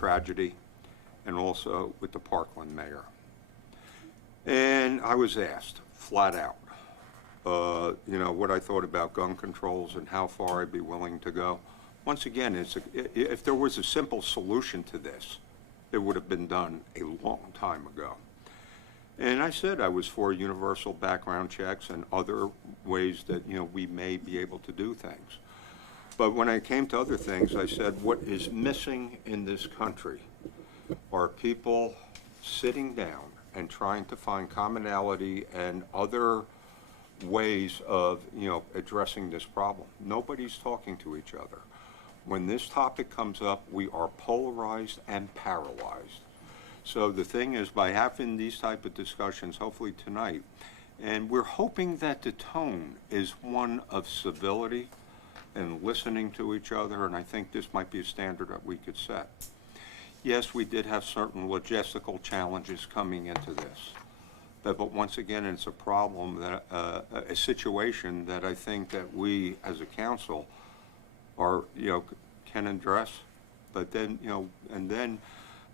tragedy and also with the Parkland mayor. And I was asked flat out, what I thought about gun controls and how far I'd be willing to go. Once again, if there was a simple solution to this, it would have been done a long time ago. And I said I was for universal background checks and other ways that, we may be able to do things. But when I came to other things, I said what is missing in this country are people sitting down and trying to find commonality and other ways of, addressing this problem. Nobody's talking to each other. When this topic comes up, we are polarized and paralyzed. So the thing is, by having these type of discussions, hopefully tonight, and we're hoping that the tone is one of civility and listening to each other, and I think this might be a standard that we could set. Yes, we did have certain logistical challenges coming into this, but once again, it's a problem, that a situation that I think that we as a council are, can address. But then,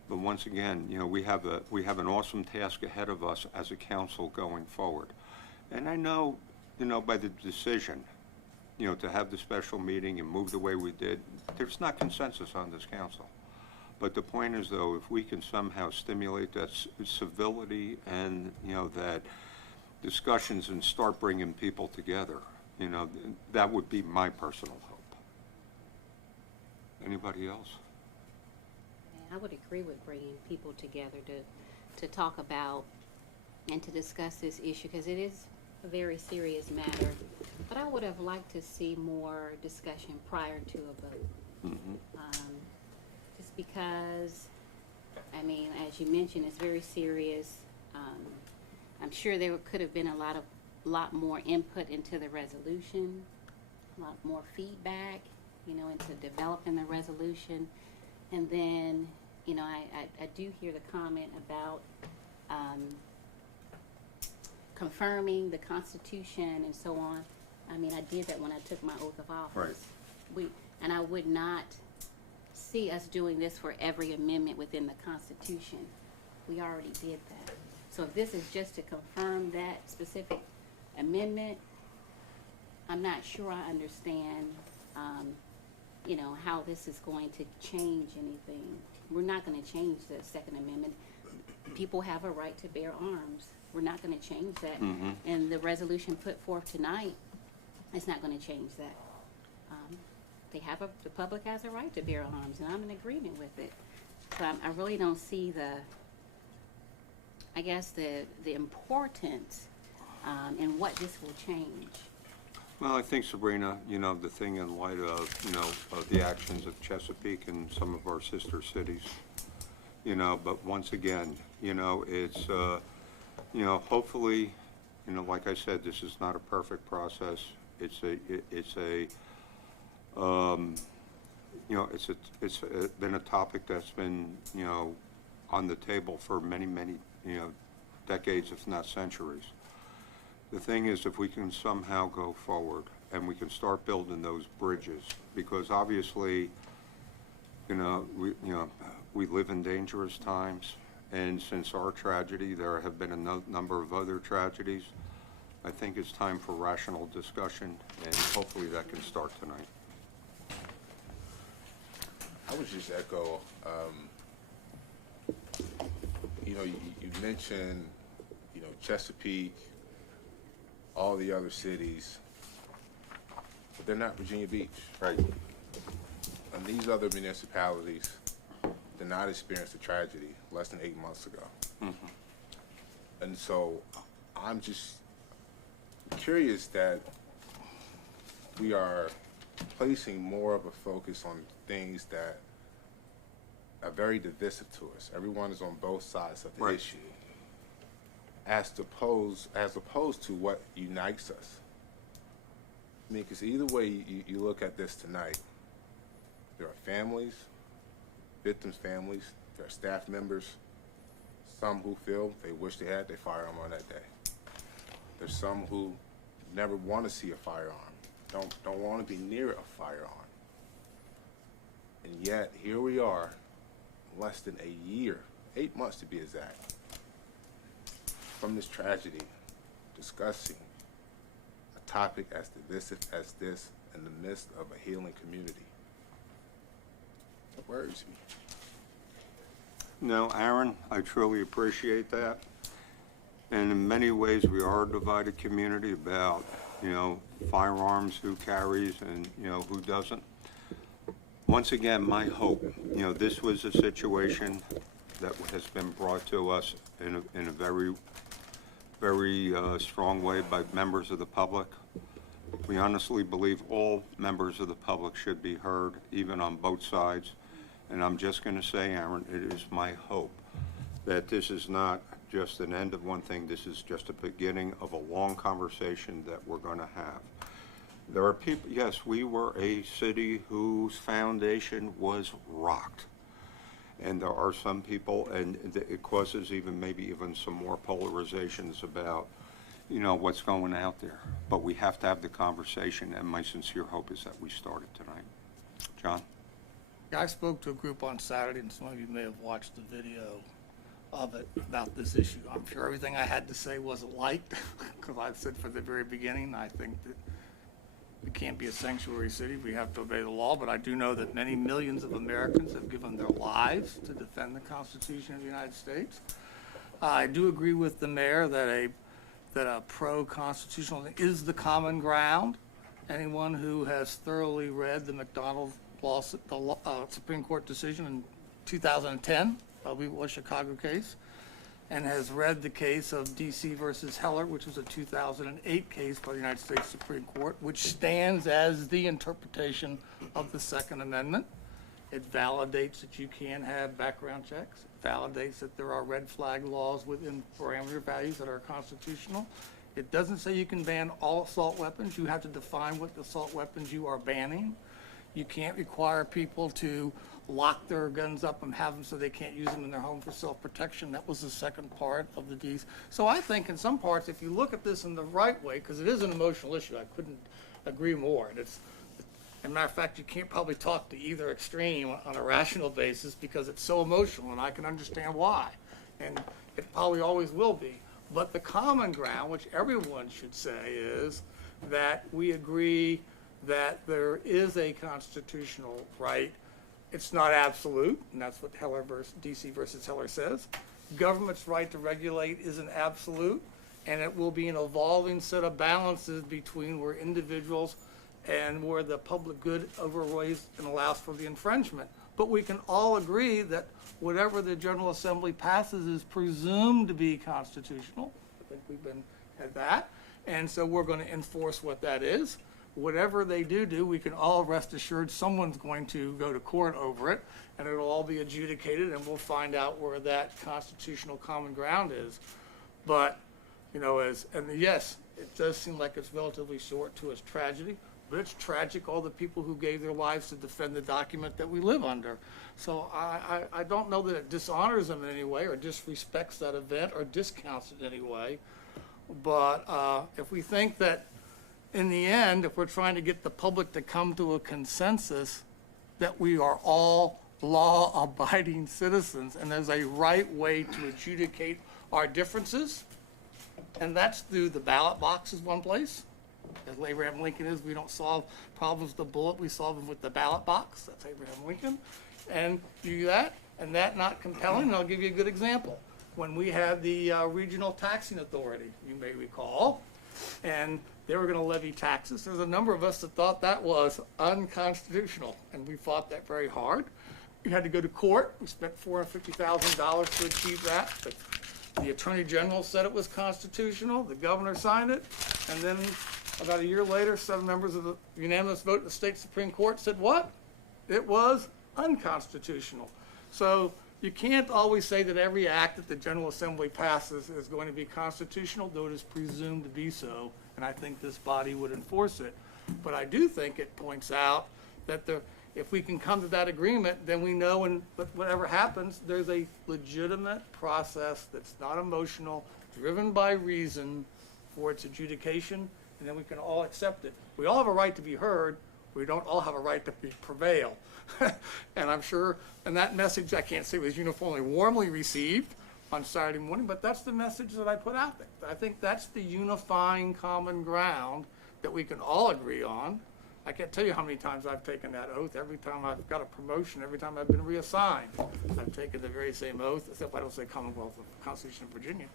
but once again, we have an awesome task ahead of us as a council going forward. And I know, by the decision, to have the special meeting and move the way we did, there's not consensus on this council. But the point is, though, if we can somehow stimulate that civility and, that discussions and start bringing people together, that would be my personal hope. Anybody else? I would agree with bringing people together to talk about and to discuss this issue, because it is a very serious matter. But I would have liked to see more discussion prior to a vote. Mm-hmm. Just because, as you mentioned, it's very serious. I'm sure there could have been a lot more input into the resolution, a lot more feedback, into developing the resolution. And then, I do hear the comment about confirming the Constitution and so on. I did that when I took my oath of office. Right. And I would not see us doing this for every amendment within the Constitution. We already did that. So if this is just to confirm that specific amendment, I'm not sure I understand, how this is going to change anything. We're not going to change the Second Amendment. People have a right to bear arms. We're not going to change that. Mm-hmm. And the resolution put forth tonight, it's not going to change that. The public has a right to bear arms, and I'm in agreement with it. So I really don't see the importance in what this will change. Well, I think, Sabrina, the thing in light of the actions of Chesapeake and some of our sister cities, but once again, it's, hopefully, like I said, this is not a perfect process. It's been a topic that's been, on the table for many, many, decades, if not centuries. The thing is, if we can somehow go forward and we can start building those bridges, because obviously, we live in dangerous times, and since our tragedy, there have been a number of other tragedies. I think it's time for rational discussion, and hopefully that can start tonight. I would just echo, you mentioned, Chesapeake, all the other cities, but they're not Virginia Beach. Right. And these other municipalities did not experience a tragedy less than 8 months ago. Mm-hmm. And so I'm just curious that we are placing more of a focus on things that are very divisive to us. Everyone is on both sides of the Right. issue, as opposed to what unites us. Because either way you look at this tonight, there are families, victims' families, there are staff members, some who feel they wish they had their firearm on that day. There's some who never want to see a firearm, don't want to be near a firearm. And yet, here we are, less than a year, 8 months to be exact, from this tragedy, discussing a topic as this in the midst of a healing community. It worries me. No, Aaron, I truly appreciate that. And in many ways, we are a divided community about, firearms, who carries and, who doesn't. Once again, my hope, this was a situation that has been brought to us in a very, very strong way by members of the public. We honestly believe all members of the public should be heard, even on both sides. And I'm just going to say, Aaron, it is my hope that this is not just an end of one thing. This is just a beginning of a long conversation that we're going to have. There are people, yes, we were a city whose foundation was rocked. And there are some people, and it causes maybe even some more polarizations about, what's going out there. But we have to have the conversation, and my sincere hope is that we start it tonight. John? Yeah, I spoke to a group on Saturday, and some of you may have watched the video of it about this issue. I'm sure everything I had to say wasn't liked, because I've said from the very beginning, I think that we can't be a sanctuary city. We have to obey the law, but I do know that many millions of Americans have given their lives to defend the Constitution of the United States. I do agree with the mayor that a pro-constitutional thing is the common ground. Anyone who has thoroughly read the McDonald Supreme Court decision in 2010, probably was Chicago case, and has read the case of D.C. versus Heller, which was a 2008 case by the United States Supreme Court, which stands as the interpretation of the Second Amendment. It validates that you can have background checks. It validates that there are red flag laws within parameter values that are constitutional. It doesn't say you can ban all assault weapons. You have to define what assault weapons you are banning. You can't require people to lock their guns up and have them so they can't use them in their home for self-protection. That was the second part of the D's. So I think in some parts, if you look at this in the right way, because it is an emotional issue, I couldn't agree more. And as a matter of fact, you can't probably talk to either extreme on a rational basis because it's so emotional, and I can understand why. And it probably always will be. But the common ground, which everyone should say, is that we agree that there is a constitutional right. It's not absolute, and that's what Heller versus D.C. versus Heller says. Government's right to regulate isn't absolute, and it will be an evolving set of balances between where individuals and where the public good overweighs and allows for the infringement. But we can all agree that whatever the General Assembly passes is presumed to be constitutional. I think we've been at that. And so we're going to enforce what that is. Whatever they do, we can all rest assured someone's going to go to court over it, and it'll all be adjudicated, and we'll find out where that constitutional common ground is. But, yes, it does seem like it's relatively short to its tragedy, but it's tragic all the people who gave their lives to defend the document that we live under. So I don't know that it dishonors them in any way or disrespects that event or discounts it in any way. But if we think that in the end, if we're trying to get the public to come to a consensus that we are all law-abiding citizens and there's a right way to adjudicate our differences, and that's through the ballot box is one place. As Abraham Lincoln is, we don't solve problems with the bullet, we solve them with the ballot box. That's Abraham Lincoln. And you do that, and that not compelling, and I'll give you a good example. When we had the regional taxing authority, you may recall, and they were going to levy taxes. There's a number of us that thought that was unconstitutional, and we fought that very hard. We had to go to court. We spent $450,000 to achieve that. But the Attorney General said it was constitutional. The governor signed it. And then about a year later, 7 members of the unanimous vote in the state Supreme Court said what? It was unconstitutional. So you can't always say that every act that the General Assembly passes is going to be constitutional, though it is presumed to be so, and I think this body would enforce it. But I do think it points out that if we can come to that agreement, then we know whatever happens, there's a legitimate process that's not emotional, driven by reason for its adjudication, and then we can all accept it. We all have a right to be heard. We don't all have a right to prevail. And I'm sure, and that message, I can't say was uniformly warmly received on Saturday morning, but that's the message that I put out there. I think that's the unifying common ground that we can all agree on. I can't tell you how many times I've taken that oath. Every time I've got a promotion, every time I've been reassigned, I've taken the very same oath, except I don't say Commonwealth of Constitution of Virginia.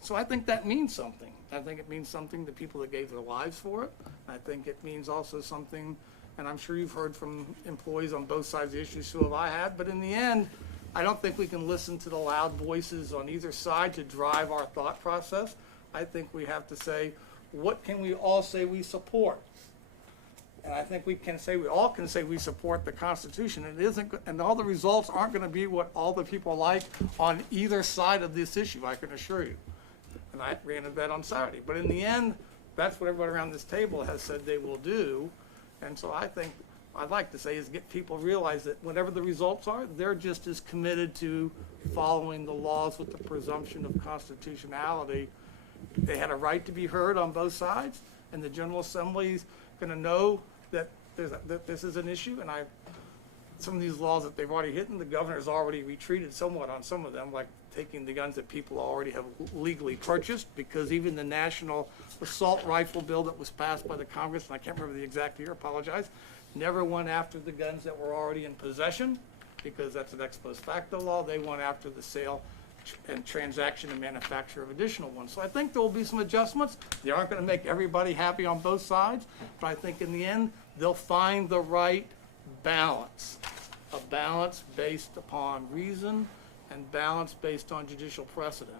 So I think that means something. I think it means something to people that gave their lives for it. I think it means also something, and I'm sure you've heard from employees on both sides of the issue, so have I had, but in the end, I don't think we can listen to the loud voices on either side to drive our thought process. I think we have to say, what can we all say we support? And I think we all can say we support the Constitution. It isn't, and all the results aren't going to be what all the people like on either side of this issue, I can assure you. And I ran a bet on Saturday. But in the end, that's what everybody around this table has said they will do. And so I think, I'd like to say is get people to realize that whatever the results are, they're just as committed to following the laws with the presumption of constitutionality. They had a right to be heard on both sides, and the General Assembly's going to know that this is an issue, and some of these laws that they've already hit, and the governor's already retreated somewhat on some of them, like taking the guns that people already have legally purchased, because even the national assault rifle bill that was passed by the Congress, and I can't remember the exact year, apologize, never went after the guns that were already in possession, because that's an ex post facto law. They went after the sale and transaction and manufacture of additional ones. So I think there will be some adjustments. They aren't going to make everybody happy on both sides, but I think in the end, they'll find the right balance, a balance based upon reason and balance based on judicial precedent.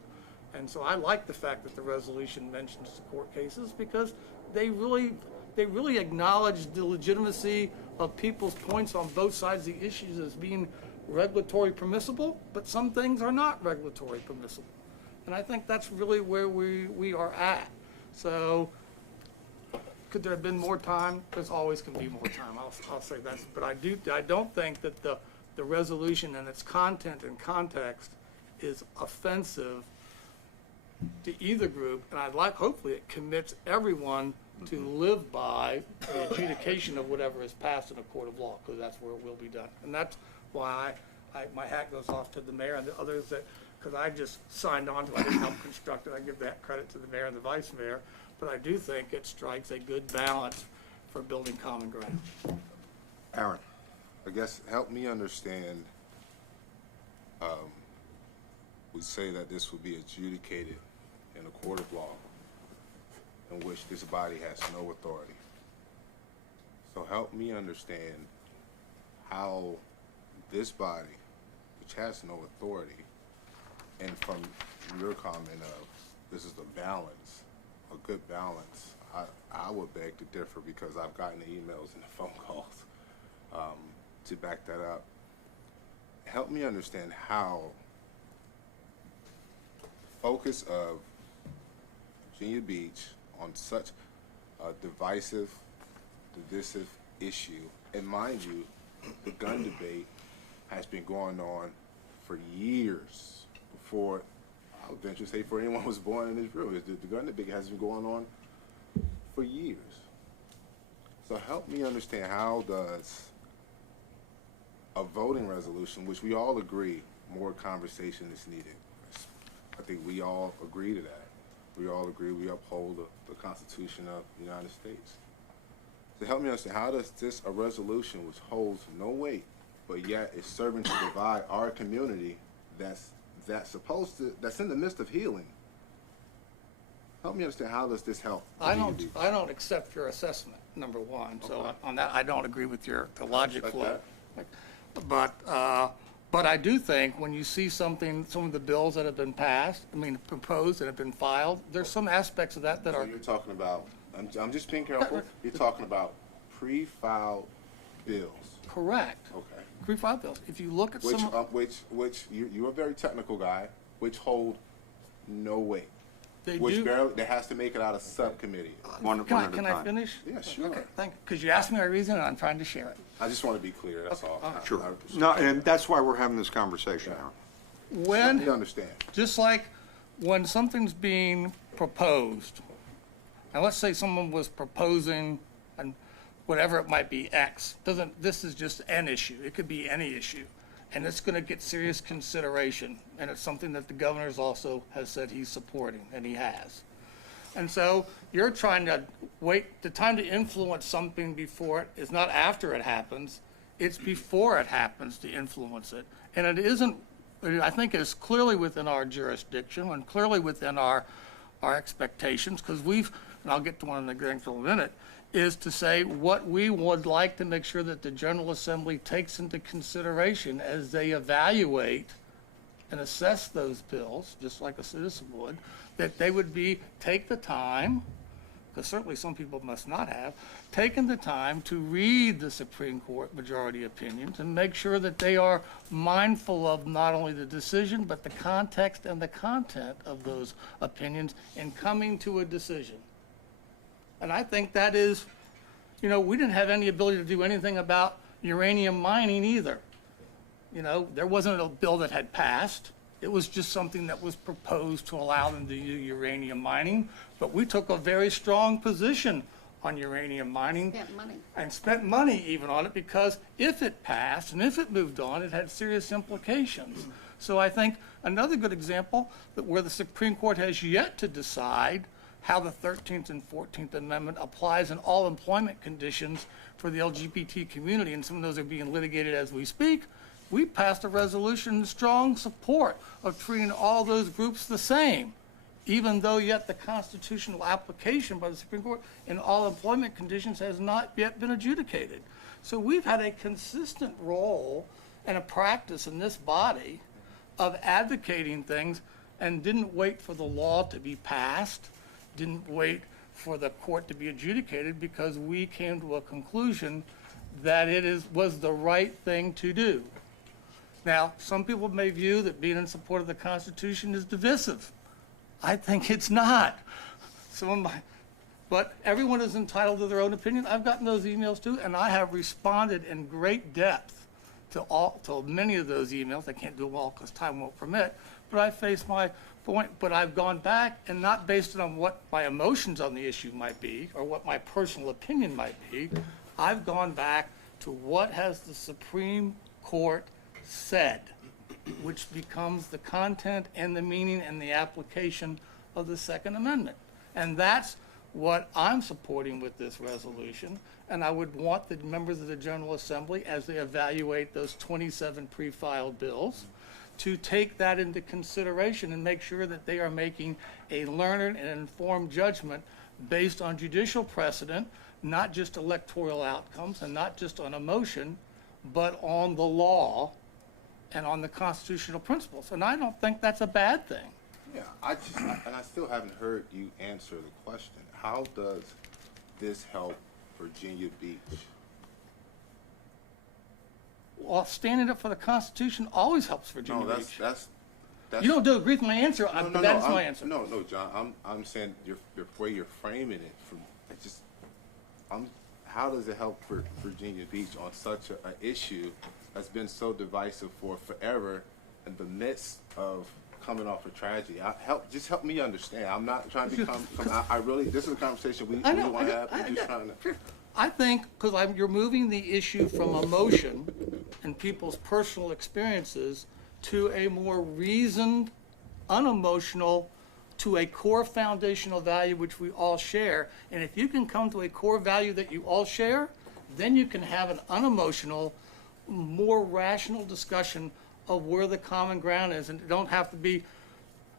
And so I like the fact that the resolution mentions the court cases, because they really acknowledge the legitimacy of people's points on both sides of the issues as being regulatory permissible, but some things are not regulatory permissible. And I think that's really where we are at. So could there have been more time? There's always can be more time. I'll say that. But I don't think that the resolution and its content and context is offensive to either group. And hopefully it commits everyone to live by the adjudication of whatever is passed in a court of law, because that's where it will be done. And that's why my hat goes off to the mayor and the others because I just signed on to it. I didn't help construct it. I give that credit to the mayor and the vice mayor. But I do think it strikes a good balance for building common ground. Aaron, I guess help me understand. We say that this would be adjudicated in a court of law in which this body has no authority. So help me understand how this body, which has no authority, and from your comment of this is the balance, a good balance, I would beg to differ, because I've gotten the emails and the phone calls to back that up. Help me understand how the focus of Virginia Beach on such a divisive issue, and mind you, the gun debate has been going on for years before, I would venture to say, before anyone was born in this room. The gun debate has been going on for years. So help me understand, how does a voting resolution, which we all agree more conversation is needed, I think we all agree to that. We all agree we uphold the Constitution of the United States. So help me understand, how does a resolution which holds no weight, but yet is serving to divide our community that's in the midst of healing? Help me understand, how does this help? I don't accept your assessment, number one. So Okay. on that, I don't agree with the logic Like flow. that. But I do think when you see some of the bills that have been passed, proposed and have been filed, there's some aspects of that So are you're talking about, I'm just being careful, you're talking about pre-filed bills. correct. Okay. Pre-filed bills. If you look at Which you're a very technical guy, which hold no weight. they Which do. barely, that has to make it out of subcommittee. One at a Can I time. finish? Yeah, sure. Okay, thank you. Because you asked me my reason, and I'm trying to share it. I just want to be clear, that's all. Sure. I appreciate No, it. and that's why we're having this conversation now. Help me When, understand. just like when something's being proposed, now let's say someone was proposing whatever it might be, X. This is just an issue. It could be any issue. And it's going to get serious consideration. And it's something that the governor's also has said he's supporting, and he has. And so you're trying to wait. The time to influence something before it is not after it happens. It's before it happens to influence it. And it isn't, I think it's clearly within our jurisdiction and clearly within our expectations, because and I'll get to one in the example in a minute, is to say what we would like to make sure that the General Assembly takes into consideration as they evaluate and assess those bills, just like a citizen would, that they would take the time, because certainly some people must not have, taken the time to read the Supreme Court majority opinions and make sure that they are mindful of not only the decision, but the context and the content of those opinions in coming to a decision. And I think that is, we didn't have any ability to do anything about uranium mining either. There wasn't a bill that had passed. It was just something that was proposed to allow them to do uranium mining. But we took a very strong position on uranium mining. Spent money. And spent money even on it, because if it passed and if it moved on, it had serious implications. So I think another good example where the Supreme Court has yet to decide how the 13th and 14th Amendment applies in all employment conditions for the LGBT community, and some of those are being litigated as we speak. We passed a resolution in strong support of treating all those groups the same, even though yet the constitutional application by the Supreme Court in all employment conditions has not yet been adjudicated. So we've had a consistent role and a practice in this body of advocating things, and didn't wait for the law to be passed, didn't wait for the court to be adjudicated, because we came to a conclusion that was the right thing to do. Now, some people may view that being in support of the Constitution is divisive. I think it's not. But everyone is entitled to their own opinion. I've gotten those emails too, and I have responded in great depth to many of those emails. I can't do them all because time won't permit, but I face my point. But I've gone back, and not based on what my emotions on the issue might be or what my personal opinion might be. I've gone back to what has the Supreme Court said, which becomes the content and the meaning and the application of the Second Amendment. And that's what I'm supporting with this resolution. And I would want the members of the General Assembly, as they evaluate those 27 pre-filed bills, to take that into consideration and make sure that they are making a learned and informed judgment based on judicial precedent, not just electoral outcomes and not just on emotion, but on the law and on the constitutional principles. And I don't think that's a bad thing. Yeah, and I still haven't heard you answer the question. How does this help Virginia Beach? Well, standing up for the Constitution always helps Virginia No, Beach. that's You don't agree with my answer, no, but that is my I'm- answer. No, John, I'm saying the way you're framing it, how does it help for Virginia Beach on such an issue that's been so divisive for forever in the midst of coming off a tragedy? Just help me understand. I'm not trying to come I really, this is a conversation we want to have. I'm just trying to. I think, because you're moving the issue from emotion and people's personal experiences to a more reasoned, unemotional, to a core foundational value which we all share. And if you can come to a core value that you all share, then you can have an unemotional, more rational discussion of where the common ground is. And it don't have to be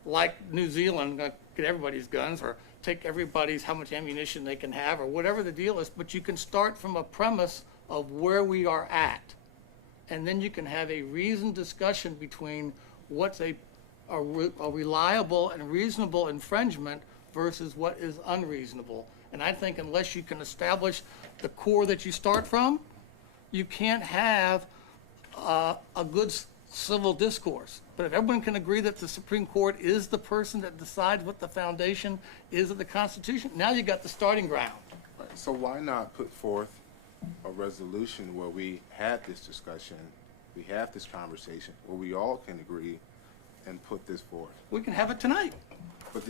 like New Zealand, get everybody's guns, or take everybody's how much ammunition they can have, or whatever the deal is. But you can start from a premise of where we are at. And then you can have a reasoned discussion between what's a reliable and reasonable infringement versus what is unreasonable. And I think unless you can establish the core that you start from, you can't have a good civil discourse. But if everyone can agree that the Supreme Court is the person that decides what the foundation is of the Constitution, now you got the starting ground. Right, so why not put forth a resolution where we had this discussion, we have this conversation, where we all can agree and put this forth? We can have it tonight. But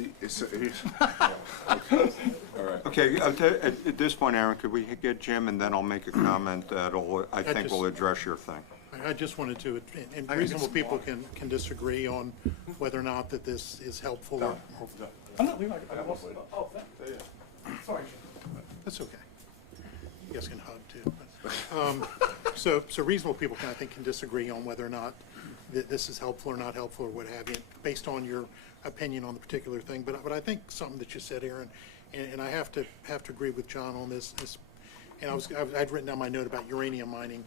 okay, all right. Okay, at this point, Aaron, could we get Jim, and then I'll make a comment that'll, I think will address your thing. I just wanted to, and reasonable people can disagree on whether or not that this is helpful or, I'm not leaving. Oh, sorry. that's okay. You guys can hug too. But, so reasonable people can, I think, can disagree on whether or not this is helpful or not helpful or what have you, based on your opinion on the particular thing. But I think something that you said, Aaron, and I have to agree with John on this, and I'd written down my note about uranium mining.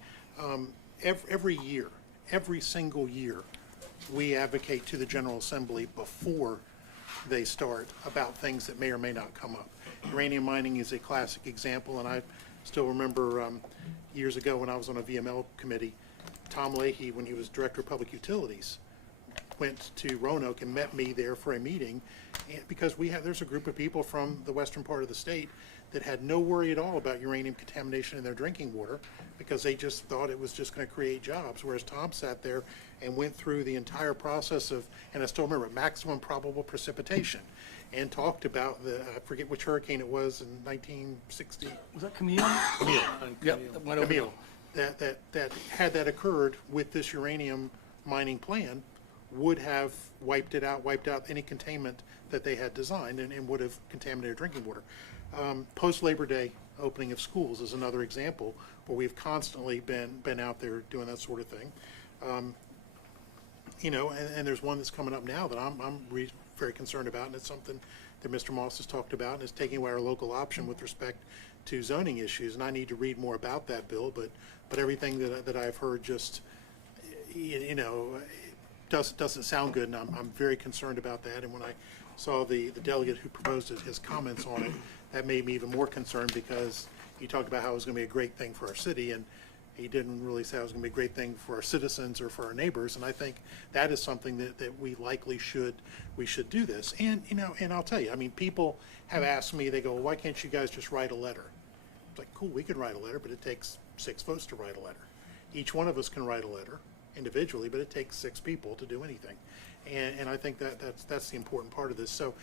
Every year, every single year, we advocate to the General Assembly before they start about things that may or may not come up. Uranium mining is a classic example, and I still remember years ago when I was on a VML committee, Tom Leahy, when he was Director of Public Utilities, went to Roanoke and met me there for a meeting, because there's a group of people from the western part of the state that had no worry at all about uranium contamination in their drinking water, because they just thought it was just going to create jobs. Whereas Tom sat there and went through the entire process of, and I still remember, maximum probable precipitation, and talked about I forget which hurricane it was in 1960. Was that Camille? Yep. that went over. Camille, that had that occurred with this uranium mining plan, would have wiped out any containment that they had designed, and would have contaminated drinking water. Post-Labor Day opening of schools is another example where we've constantly been out there doing that sort of thing. And there's one that's coming up now that I'm very concerned about, and it's something that Mr. Moss has talked about, and is taking away our local option with respect to zoning issues. And I need to read more about that bill, but everything that I've heard just, doesn't sound good, and I'm very concerned about that. And when I saw the delegate who proposed his comments on it, that made me even more concerned, because he talked about how it was going to be a great thing for our city, and he didn't really say it was going to be a great thing for our citizens or for our neighbors. And I think that is something that we likely should do this. And and I'll tell you, I mean, people have asked me, they go, well, why can't you guys just write a letter? It's like, cool, we could write a letter, but it takes 6 votes to write a letter. Each one of us can write a letter individually, but it takes 6 people to do anything. And I think that's the important part of this. So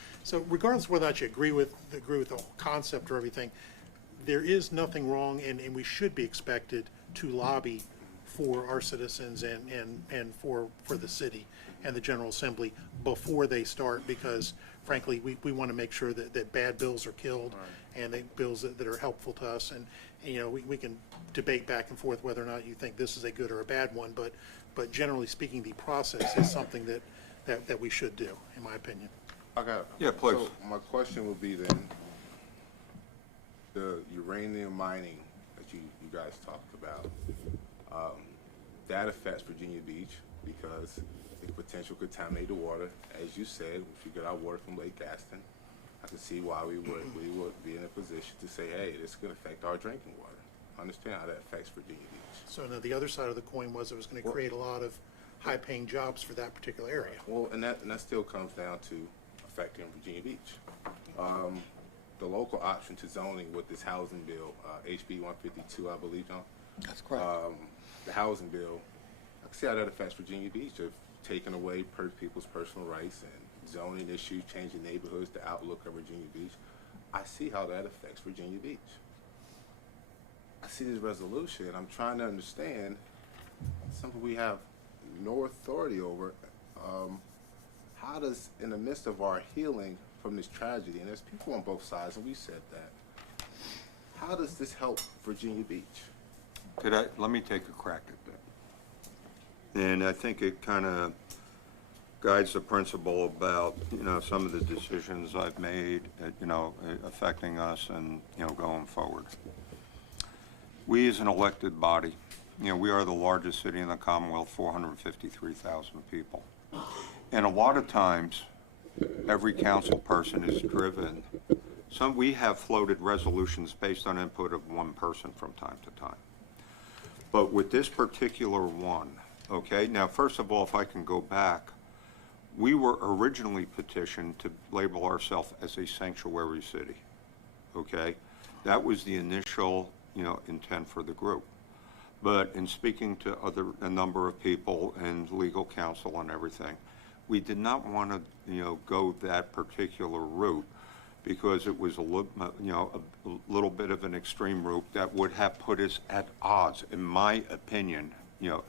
regardless of whether or not you agree with the whole concept or everything, there is nothing wrong, and we should be expected to lobby for our citizens and for the city and the General Assembly before they start, because frankly, we want to make sure that bad bills are killed, and that bills that are helpful to us. And we can debate back and forth whether or not you think this is a good or a bad one, but generally speaking, the process is something that we should do, in my opinion. Yeah, please. So my question would be then, the uranium mining that you guys talked about, that affects Virginia Beach because it potential contaminate the water. As you said, if we get our water from Lake Gaston, I can see why we would be in a position to say, hey, this could affect our drinking water. I understand how that affects Virginia Beach. So now the other side of the coin was it was going to create a lot of high-paying jobs for that particular area. Well, and that still comes down to affecting Virginia Beach. The local option to zoning with this housing bill, HB 152, I believe, John. That's correct. The housing bill, I can see how that affects Virginia Beach, of taking away people's personal rights and zoning issues, changing neighborhoods, the outlook of Virginia Beach. I see how that affects Virginia Beach. I see this resolution, and I'm trying to understand something we have no authority over. How does, in the midst of our healing from this tragedy, and there's people on both sides, and we said that, how does this help Virginia Beach? Let me take a crack at that. And I think it kind of guides the principle about, some of the decisions I've made, affecting us and, going forward. We as an elected body, we are the largest city in the Commonwealth, 453,000 people. And a lot of times, every council person is driven. We have floated resolutions based on input of one person from time to time. But with this particular one, okay, now first of all, if I can go back, we were originally petitioned to label ourselves as a sanctuary city, okay? That was the initial, intent for the group. But in speaking to a number of people and legal counsel and everything, we did not want to, go that particular route because it was a little bit of an extreme route that would have put us at odds, in my opinion,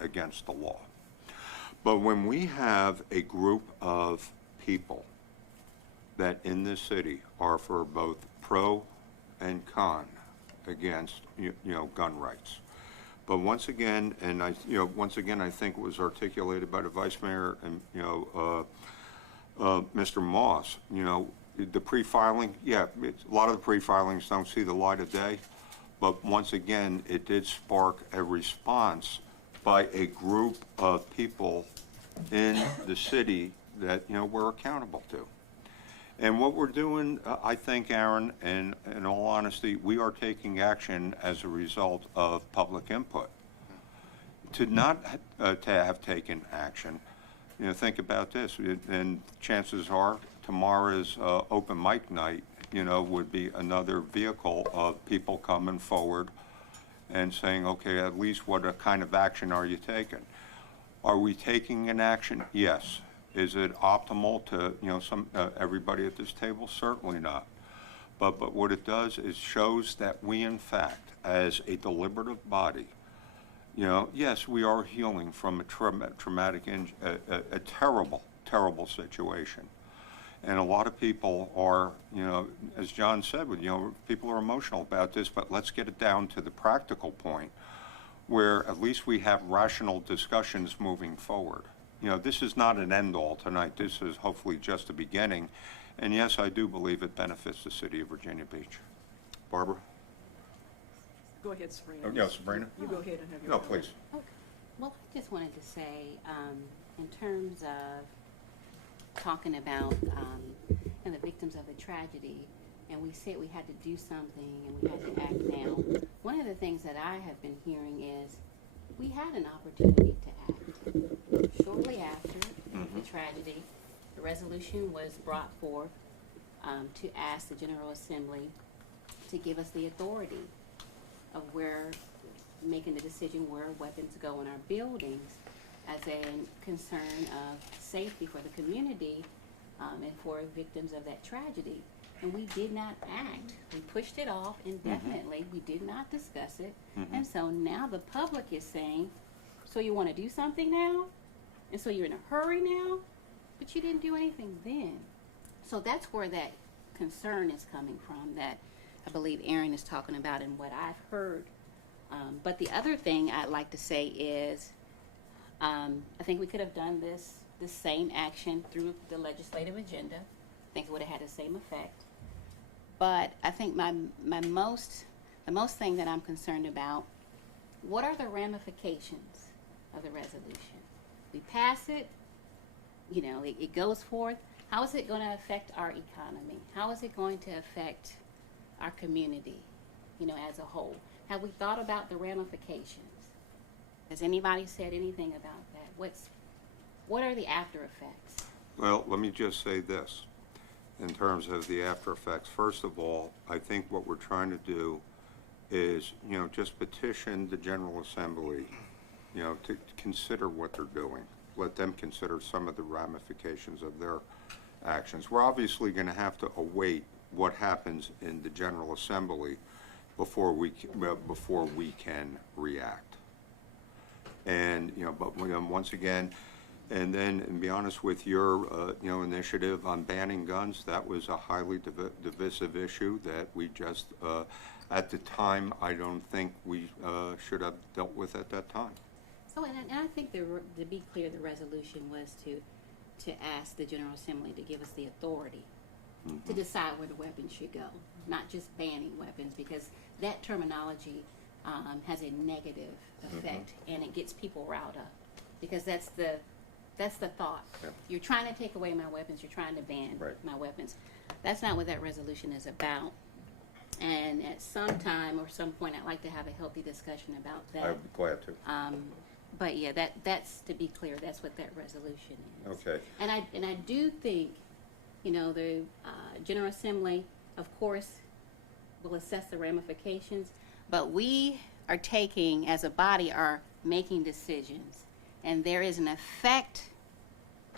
against the law. But when we have a group of people that in this city are for both pro and con against, gun rights. But once again, and I think it was articulated by the Vice Mayor and, Mr. Moss, the pre-filing, a lot of the pre-filings don't see the light of day, but once again, it did spark a response by a group of people in the city that, we're accountable to. And what we're doing, I think, Aaron, and in all honesty, we are taking action as a result of public input. To not to have taken action, think about this, and chances are tomorrow's open mic night, would be another vehicle of people coming forward and saying, okay, at least what kind of action are you taking? Are we taking an action? Yes. Is it optimal to, everybody at this table? Certainly not. But what it does is shows that we, in fact, as a deliberative body, yes, we are healing from a traumatic, a terrible, terrible situation. And a lot of people are, as John said, people are emotional about this, but let's get it down to the practical point where at least we have rational discussions moving forward. This is not an end-all tonight. This is hopefully just the beginning. And yes, I do believe it benefits the city of Virginia Beach. Barbara? Go ahead, Sabrina. Oh, yeah, Sabrina? You go ahead and have your. No, comment. please. Okay. Well, I just wanted to say, in terms of talking about and the victims of the tragedy, and we said we had to do something and we had to act now. One of the things that I have been hearing is we had an opportunity to act. Shortly after the tragedy, the resolution was brought forth to ask the General Assembly to give us the authority of where, making the decision where weapons go in our buildings as a concern of safety for the community and for victims of that tragedy. And we did not act. We pushed it off indefinitely. We did not discuss it. And so now the public is saying, so you want to do something now? And so you're in a hurry now? But you didn't do anything then. So that's where that concern is coming from, that I believe Aaron is talking about and what I've heard. But the other thing I'd like to say is I think we could have done this same action through the legislative agenda. I think it would have had the same effect. But I think the most thing that I'm concerned about, what are the ramifications of the resolution? We pass it, it goes forth. How is it going to affect our economy? How is it going to affect our community, as a whole? Have we thought about the ramifications? Has anybody said anything about that? What are the after effects? Well, let me just say this. In terms of the after effects, first of all, I think what we're trying to do is, just petition the General Assembly, to consider what they're doing. Let them consider some of the ramifications of their actions. We're obviously going to have to await what happens in the General Assembly before we can react. And, but once again, and then, and be honest with your, initiative on banning guns, that was a highly divisive issue that we just, at the time, I don't think we should have dealt with at that time. So, and I think to be clear, the resolution was to ask the General Assembly to give us the authority to decide where the weapons should go, not just banning weapons, because that terminology has a negative effect and it gets people riled up, because that's the thought. Yeah. You're trying to take away my weapons. You're trying to ban my weapons. That's not what that resolution is about. And at some time or some point, I'd like to have a healthy discussion about that. I'd be glad to. But yeah, that's, to be clear, that's what that resolution is. Okay. And I do think, the General Assembly, of course, will assess the ramifications, but we are taking, as a body, are making decisions. And there is an effect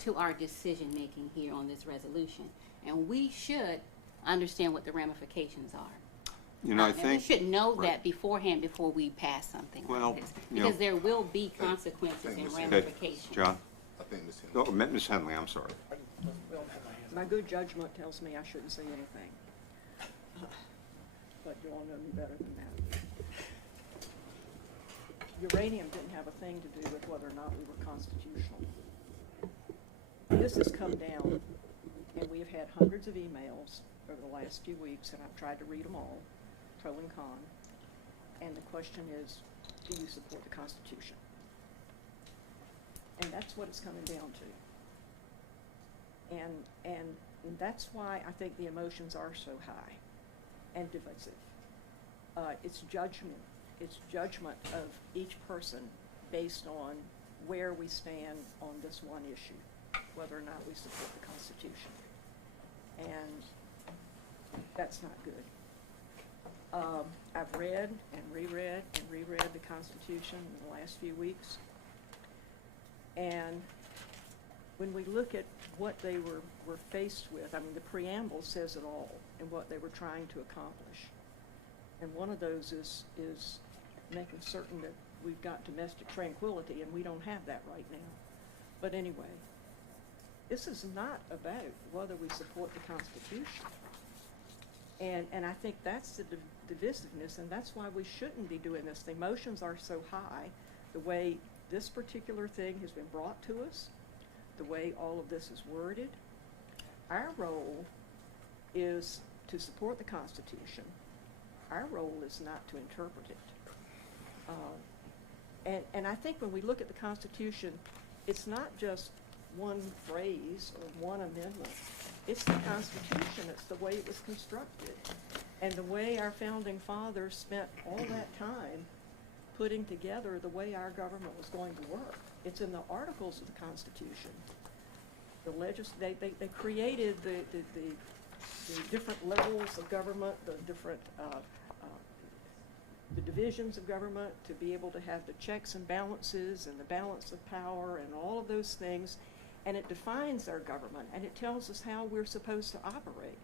to our decision-making here on this resolution. And we should understand what the ramifications are. You know, I And we think. should know right. that beforehand before we pass something Well, like this. you know- Because there will be consequences thank and you, Mr. Okay, ramifications. John? I think Ms. Henley. Oh, Ms. Henley, I'm sorry. My good judgment tells me I shouldn't say anything. But you all know me better than that. Uranium didn't have a thing to do with whether or not we were constitutional. This has come down, and we have had hundreds of emails over the last few weeks, and I've tried to read them all, pro and con. And the question is, do you support the Constitution? And that's what it's coming down to. And that's why I think the emotions are so high and divisive. It's judgment of each person based on where we stand on this one issue, whether or not we support the Constitution. And that's not good. I've read and reread the Constitution in the last few weeks. And when we look at what they were faced with, I mean, the preamble says it all and what they were trying to accomplish. And one of those is making certain that we've got domestic tranquility, and we don't have that right now. But anyway, this is not about whether we support the Constitution. And I think that's the divisiveness, and that's why we shouldn't be doing this. The emotions are so high, the way this particular thing has been brought to us, the way all of this is worded. Our role is to support the Constitution. Our role is not to interpret it. And I think when we look at the Constitution, it's not just one phrase or one amendment. It's the Constitution. It's the way it was constructed. And the way our founding fathers spent all that time putting together the way our government was going to work. It's in the articles of the Constitution. They created the different levels of government, the different the divisions of government, to be able to have the checks and balances and the balance of power and all of those things. And it defines our government, and it tells us how we're supposed to operate.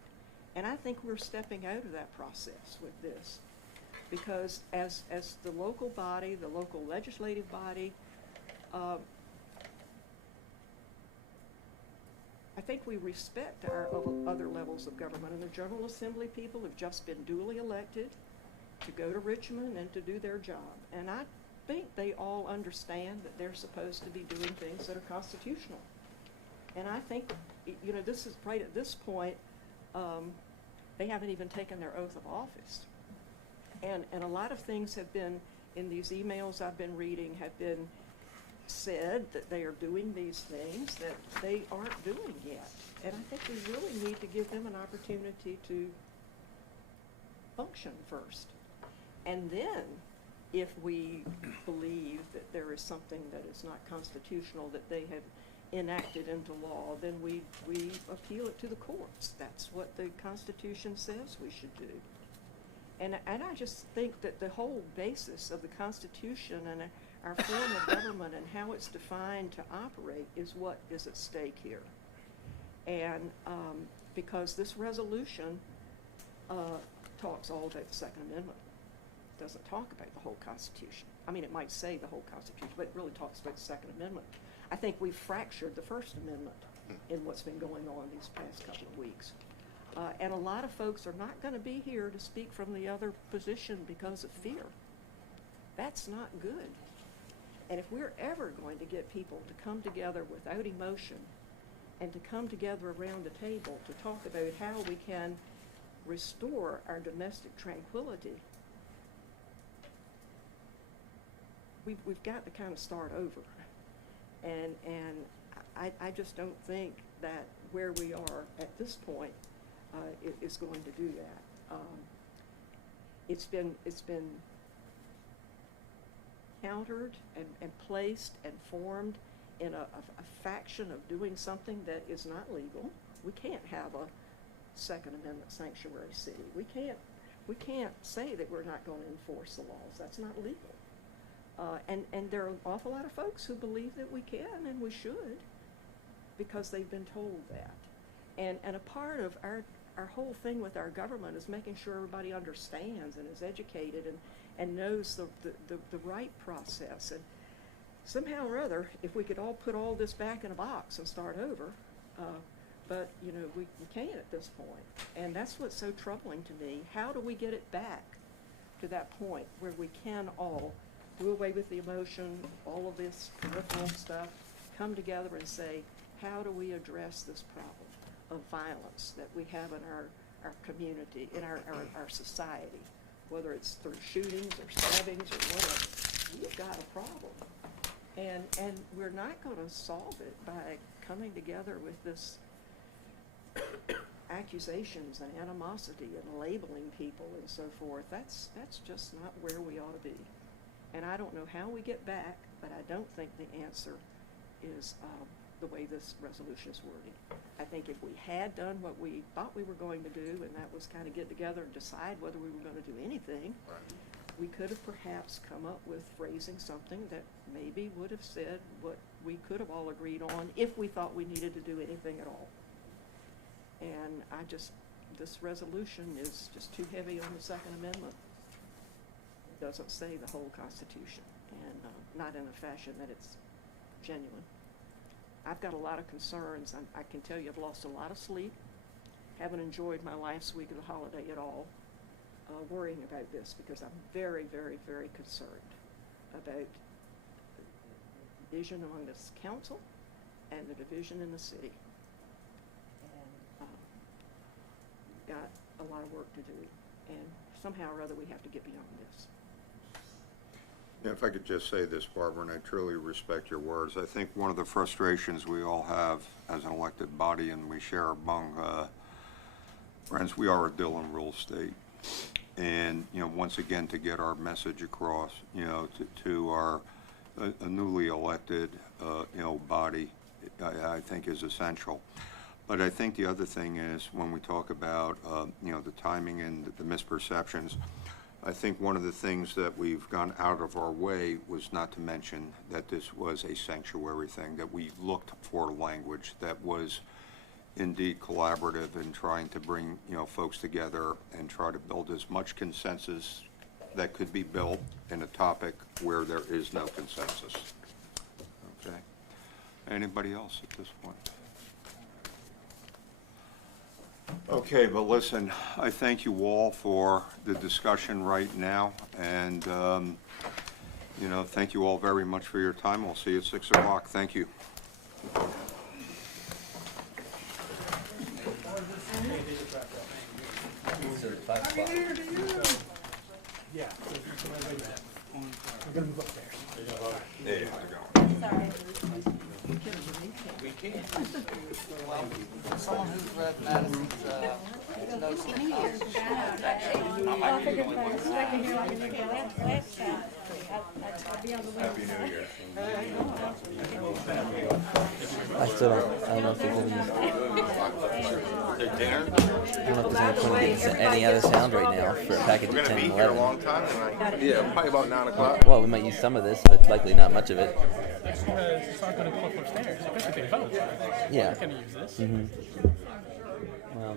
And I think we're stepping out of that process with this. Because as the local body, the local legislative body, I think we respect our other levels of government. And the General Assembly people have just been duly elected to go to Richmond and to do their job. And I think they all understand that they're supposed to be doing things that are constitutional. And I think, you know, this is right at this point, they haven't even taken their oath of office. And a lot of things have been, in these emails I've been reading, have been said that they are doing these things that they aren't doing yet. And I think we really need to give them an opportunity to function first. And then, if we believe that there is something that is not constitutional that they have enacted into law, then we appeal it to the courts. That's what the Constitution says we should do. And I just think that the whole basis of the Constitution and our form of government and how it's defined to operate is what is at stake here. And because this resolution talks all about the Second Amendment. It doesn't talk about the whole Constitution. I mean, it might say the whole Constitution, but it really talks about the Second Amendment. I think we've fractured the First Amendment in what's been going on these past couple of weeks. And a lot of folks are not going to be here to speak from the other position because of fear. That's not good. And if we're ever going to get people to come together without emotion and to come together around the table to talk about how we can restore our domestic tranquility, we've got to kind of start over. And I just don't think that where we are at this point is going to do that. It's been countered and placed and formed in a faction of doing something that is not legal. We can't have a Second Amendment sanctuary city. We can't say that we're not going to enforce the laws. That's not legal. And there are an awful lot of folks who believe that we can and we should, because they've been told that. And a part of our whole thing with our government is making sure everybody understands and is educated and knows the right process. And somehow or other, if we could all put all this back in a box and start over, but you know, we can't at this point. And that's what's so troubling to me. How do we get it back to that point where we can all do away with the emotion, all of this peripheral stuff, come together and say, how do we address this problem of violence that we have in our community, in our society, whether it's through shootings or stabbings or whatever. We've got a problem. And we're not going to solve it by coming together with this accusations and animosity and labeling people and so forth. That's just not where we ought to be. And I don't know how we get back, but I don't think the answer is the way this resolution is worded. I think if we had done what we thought we were going to do, and that was kind of get together and decide whether we were going to do anything, we could have perhaps come up with phrasing something that maybe would have said what we could have all agreed on if we thought we needed to do anything at all. And this resolution is just too heavy on the Second Amendment. It doesn't say the whole Constitution, and not in a fashion that it's genuine. I've got a lot of concerns. I can tell you I've lost a lot of sleep, haven't enjoyed my last week of the holiday at all, worrying about this because I'm very, very, very concerned about the division among this council and the division in the city. And got a lot of work to do, and somehow or other we have to get beyond this. Yeah, if I could just say this, Barbara, and I truly respect your words. I think one of the frustrations we all have as an elected body, and we share among friends, we are a Dillon rule state. And, you know, once again, to get our message across, you know, to our a newly elected, you know, body, I think is essential. But I think the other thing is when we talk about, you know, the timing and the misperceptions, I think one of the things that we've gone out of our way was not to mention that this was a sanctuary thing, that we looked for language that was indeed collaborative in trying to bring, you know, folks together and try to build as much consensus that could be built in a topic where there is no consensus. Okay. Anybody else at this point? Okay, but listen, I thank you all for the discussion right now, and, you know, thank you all very much for your time. We'll see you at 6 o'clock. Thank you. Yeah. We're gonna move upstairs. Hey, how's it going? Someone who's read Madison's notes. Happy New Year. I still don't, I don't know if there's any, Dinner? I don't know if there's any point in getting any other sound right now for a package We're of gonna 10 be and here a 11. long time tonight. Yeah, probably about 9 o'clock. Well, we might use some of this, but likely not much of it. That's because it's not gonna go up upstairs. I guess we can vote. Yeah. We're gonna use this. Well,